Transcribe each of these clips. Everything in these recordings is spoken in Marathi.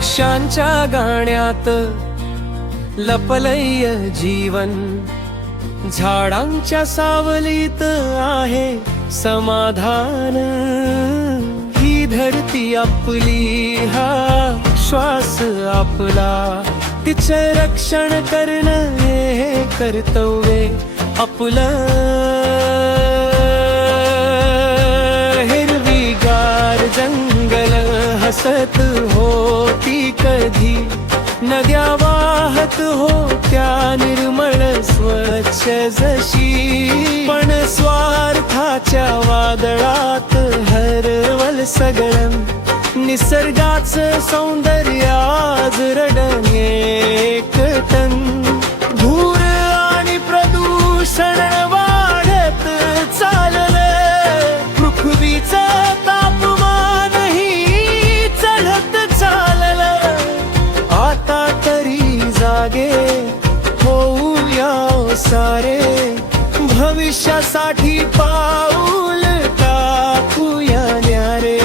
वृक्षांच्या गाण्यात लपलय जीवन, झाडांच्या सावलीत आहे समाधान। ही धरती आपली, हा श्वास आपला, तिचे रक्षण करणं हे कर्तव्य आपलं। हिरवीगार जंगल हसत होती कधी, नद्या वाहत होत्या निर्मळ स्वच्छ जशी, पण स्वार्थाच्या वादळात हरवल सगळं। निसर्गाचं सौंदर्य आज रडणे एकटन, धूर आणि प्रदूषण वाढत चाललं, पृथ्वीचं तापमानही चढत चाललं। आता तरी जागे होऊया सारे, भविष्यासाठी पाऊल टाकूया न्यारे।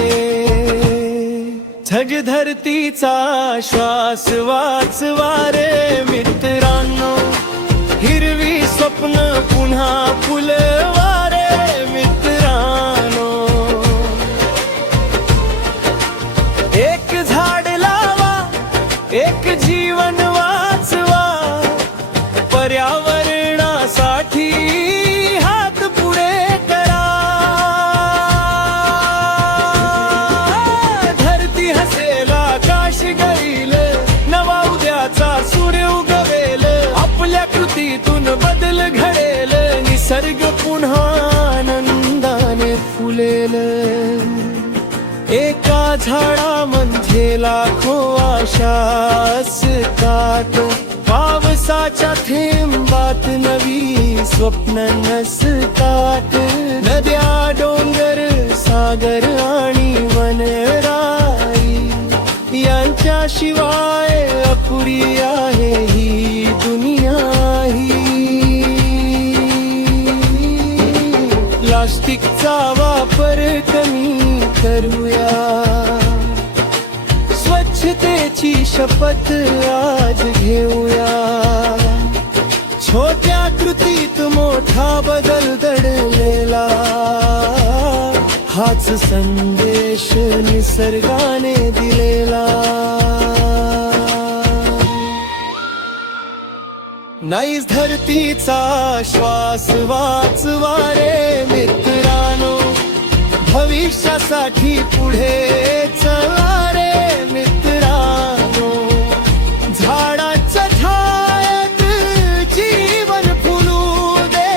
झग धरतीचा श्वास वाचवा रे मित्रांनो, हिरवी स्वप्न पुन्हा फुलवा रे मित्रांनो। एक झाड लावा, एक जीवन वाचवा, पर्यावरणासाठी हात पुढे करा। धरती हसेल, आकाश गळील, नवा उद्याचा सूर्य उगवेल, आपल्या कृतीतून बदल घडेल, निसर्ग पुन्हा आनंदाने फुलेल। एका झाडामध्ये लाखो आशा असतात, पावसाच्या थेंबात नवी स्वप्न नसतात। नद्या डोंगर सागर आणि वनराई यांच्याशिवाय अपुरी आहे ही दुनिया ही। प्लास्टिकचा वापर कमी करूया, स्वच्छतेची शपथ आज घेऊया। छोट्या कृतीत मोठा बदल दडलेला, हाच संदेश निसर्गाने दिलेला। नाहीच धरतीचा श्वास वाचवा रे मित्रांनो, भविष्यासाठी पुढे चला रे मित्रांनो। झाडाच्या छायेत जीवन फुलू दे,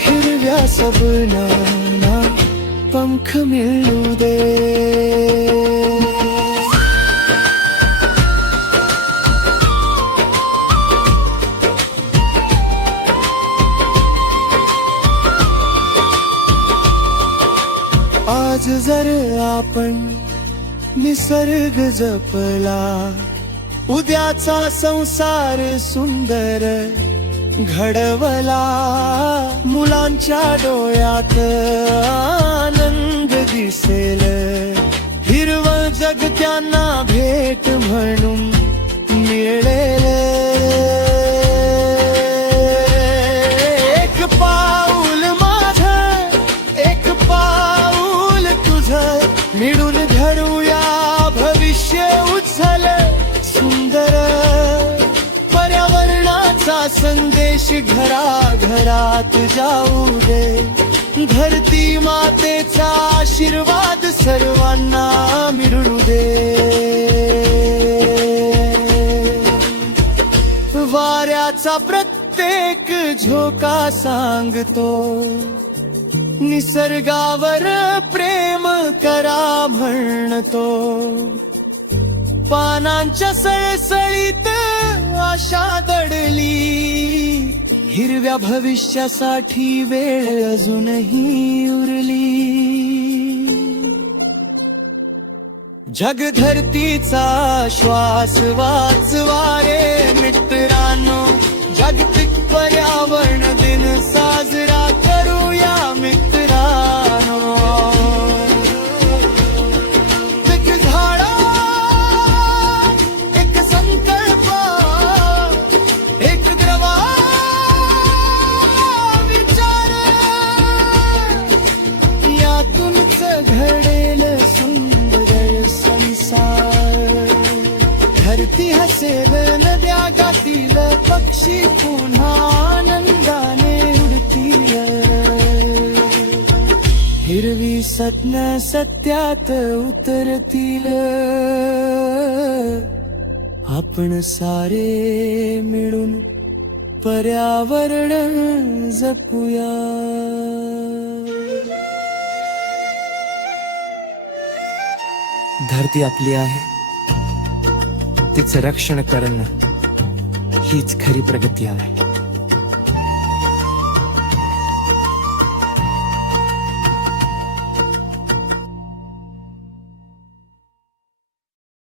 हिरव्या सबनांना पंख मिळू दे। आज जर आपण निसर्ग जपला, उद्याचा संसार सुंदर घडवला। मुलांच्या डोळ्यात आनंद दिसेल, हिरवं जग त्यांना भेट म्हणून मिळेल। एक पाऊल माझं, एक पाऊल तुझं, मिळून घडूया भविष्य उज्ज्वल सुंदर। पर्यावरणाचा संदेश घराघरात जाऊ दे, धरती मातेचा आशीर्वाद सर्वांना मिळू दे। वाऱ्याचा प्रत्येक झोका सांगतो, निसर्गावर प्रेम करा म्हणतो। पानांच्या सळसळीत आशा दडली, हिरव्या भविष्यासाठी वेळ अजूनही उरली। जग धरतीचा श्वास वाचवा रे मित्रांनो, जागतिक पर्यावरण दिन साजरा करूया मित्रांनो। एक झाडा पक्षी पुन्हा आनंदाने उडतील. हिरवी सत्न सत्यात उतरतील. आपण सारे मिळून पर्यावरण जपूया. धरती आपली आहे, तिचं रक्षण करणं हीच खरी प्रगती आहे.